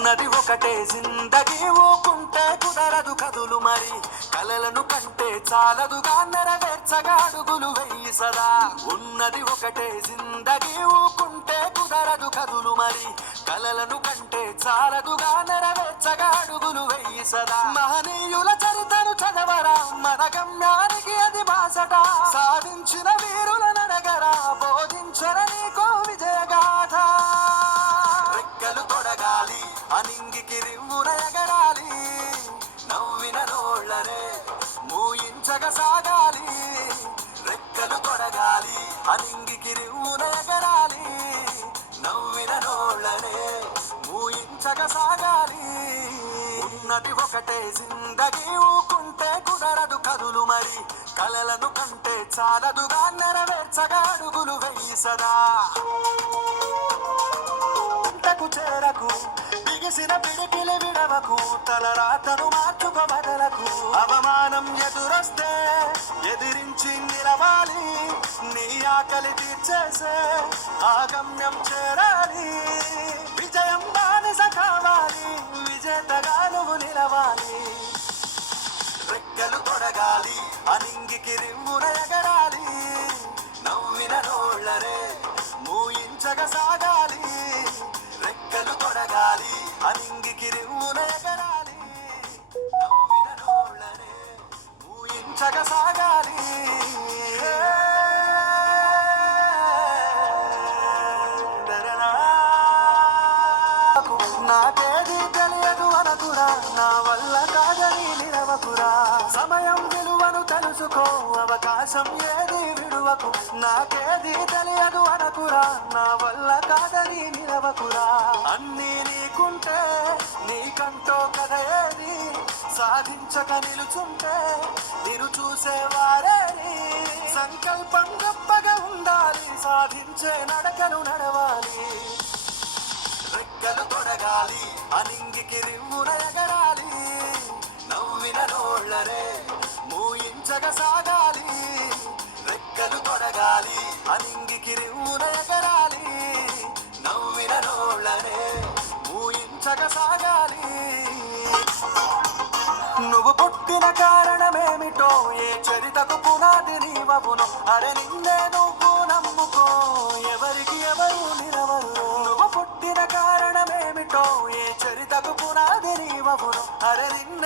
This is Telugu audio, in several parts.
ఉన్నది ఒకటే. జిందగీ ఊకుంటే కుదరదు కదులు మరి. కలలను కంటే చాలదుగా నెరవేర్చగా అడుగులు వెయ్యి సదా. ఉన్నది ఒకటే. జిందగీ ఊకుంటే కుదరదు కదులు మరి. కలలను కంటే చాలదుగా నెరవేర్చగా అడుగులు వెయ్యి సదా. మహనీయుల చరితను చదవరా. మన గమ్యానికి అది భాషట సాధించిన వీరులను తొడగాలి అనింగికి రివ్వున ఎగరాలి నవ్విన నోళ్ళనే మూయించగ సాగాలి రెక్కలు కొడగాలి అనింగికి రివ్వున ఎగరాలి నవ్విన నోళ్ళనే మూయించగ సాగాలి. ఉన్నది ఒకటే జిందగి ఊకుంటే కుదరదు కదులు మరి కలలను కంటే చాలదుగా నెరవేర్చగా అడుగులు వెయ్యి సదా. చేరకు చేసిన పిడికిలి విడవకు తలరాతను మార్చుక బదలకు అవమానం ఎదురొస్తే ఎదిరించి నిలవాలి నీ ఆకలి తీర్చేసే ఆగమ్యం చేరాలి. విజయం బానిస కావాలి విజేతగా నువ్వు నిలవాలి. రెక్కలు తొడగాలి అనింగికి రిమ్మున ఎగరాలి. నా తేదీ తెలియదు అనకురా. నా వల్ల కాదని నిలవకురా. సమయం విలువను తెలుసుకో. అవకాశం ఏది విడువకు. నాకేది తెలియదు అనకురా. నా వల్ల కాదని నిలవకురా. అన్నీ నీకుంటే నీకంటో కథ ఏది? సాధించక నిలుచుంటే నిరు చూసేవారేని సంకల్పం గొప్పగా ఉండాలి. సాధించే నడకను నడవాలి. రెక్కలు తొడగాలి అనింగికి రిమ్మున ఎగరాలి నవ్విన నోళ్ళరే మూయించగ సాగాలి రెక్కలు తొడగాలి అనింగికి రిమ్మున ఎగరాలి నవ్విన నోళ్ళరే మూయించగ సాగాలి. నువ్వు పుట్టిన కారణమేమిటో ఏ చరితకు పునాది నీవవును అరే నిన్నే నువ్వు నమ్ముకో ఎవరికి ఎవరు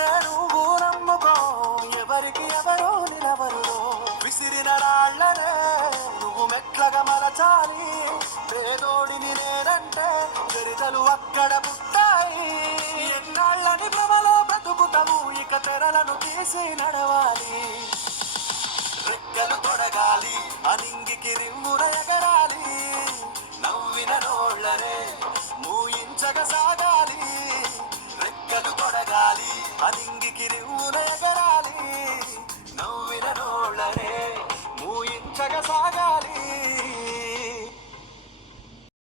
నువ్వు నమ్ముకో. ఎవరికి ఎవరు నిలవరు. విసిరిన రాళ్ళనే నువ్వు మెట్లగా మలచాలి. పేదోడిని నేనంటే చరితలు అక్కడ పుట్టాయి. ఎన్నాళ్ళని భ్రమలో బ్రతుకుతావు ఇక తెరలను తీసి నడవాలి. రెక్కలు తొడగాలి అనింగికి రిమ్మున